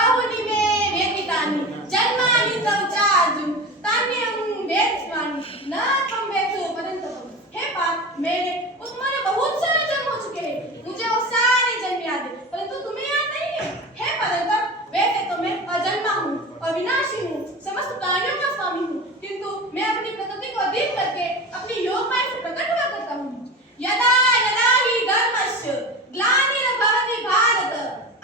बहुनि मे वेदितानि जन्मानि तव चार्जुन तान्यं वेत्स्वानि न त्वं वेत्सु परन्तु हे पार्थ मेरे तुम्हारे बहुत सारे जन्म हो चुके हैं मुझे वो सारे जन्म याद है परंतु तुम्हें याद नहीं है हे परंतु वैसे तो मैं अजन्मा हूँ अविनाशी हूँ समस्त प्राणियों का स्वामी हूँ किंतु मैं अपनी प्रकृति को अधीन करके अपनी योग माया से प्रकट हुआ करता हूँ यदा यदा हि धर्मस्य ग्लानिर्भवति भारत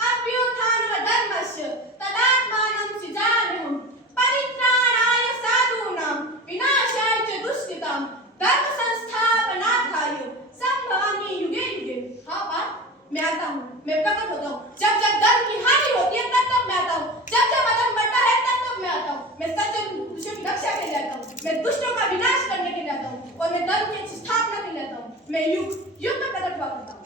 अभ्युत्थानमधर्मस्य तदात्मानं सृजाम्यहम् परित्राणाय साधूनां विनाशाय च दुष्कृतां धर्म संस्थापनार्थाय संभवामि युगे युगे। हाँ बात मैं आता हूँ मैं प्रकट होता हूँ जब जब धर्म की हानि होती है तब तब मैं आता हूँ जब जब अधर्म बढ़ता है तब तब मैं आता हूँ मैं सज्जन पुरुषों की रक्षा के लिए आता हूँ मैं दुष्टों का विनाश करने के लिए आता हूँ और मैं धर्म की स्थापना के लिए आता हूँ मैं युग युग में प्रकट हुआ करता हूँ।